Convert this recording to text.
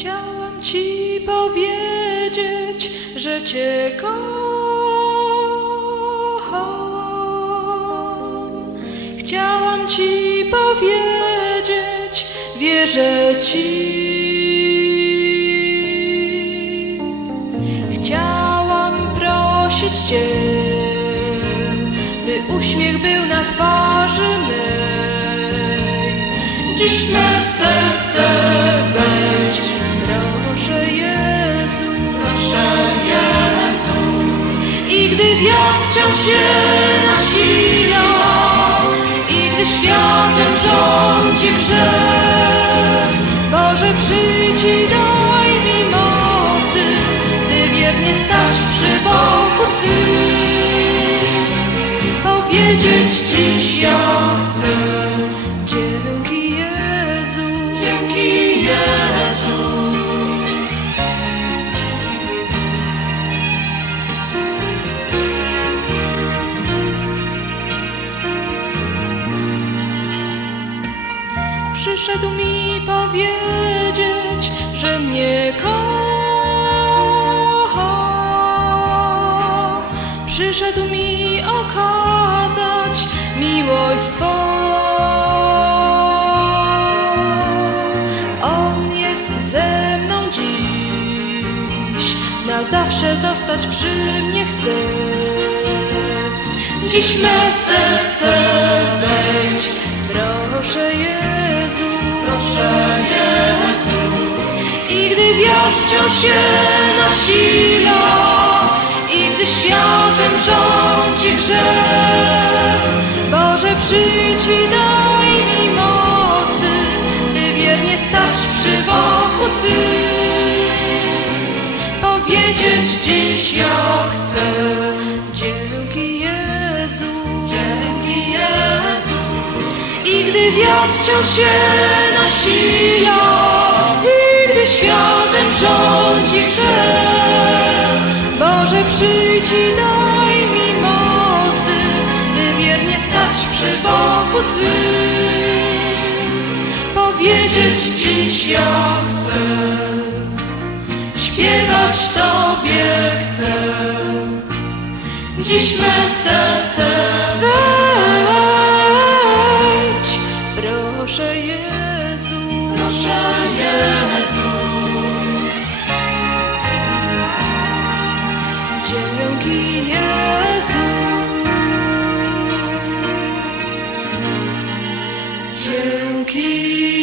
Chciałam ci powiedzieć, że cię kocham. Chciałam ci powiedzieć, wierzę ci. Chciałam prosić cię, by uśmiech był na twarzy mej. Dziś me gdy wiatr wciąż się nasila, i gdy światem rządzi grzech, Boże przyjdź i daj mi mocy, by wiernie stać przy boku Twym. Powiedzieć dziś ja chcę, Przyszedł mi powiedzieć, że mnie kocha. Przyszedł mi okazać miłość swą. On jest ze mną dziś, na zawsze zostać przy mnie chce. Dziś me serce I gdy wiatr się nasila, i gdy światem rządzi grzech, Boże przyjdź i daj mi mocy, by wiernie stać przy boku Twym. Powiedzieć dziś ja chcę, dzięki Jezu, dzięki Jezu. I gdy wiatr się nasila, przyjdź daj mi mocy, by wiernie stać przy boku Twym. Powiedzieć dziś ja chcę, śpiewać Tobie chcę. Dziś me serce Keep.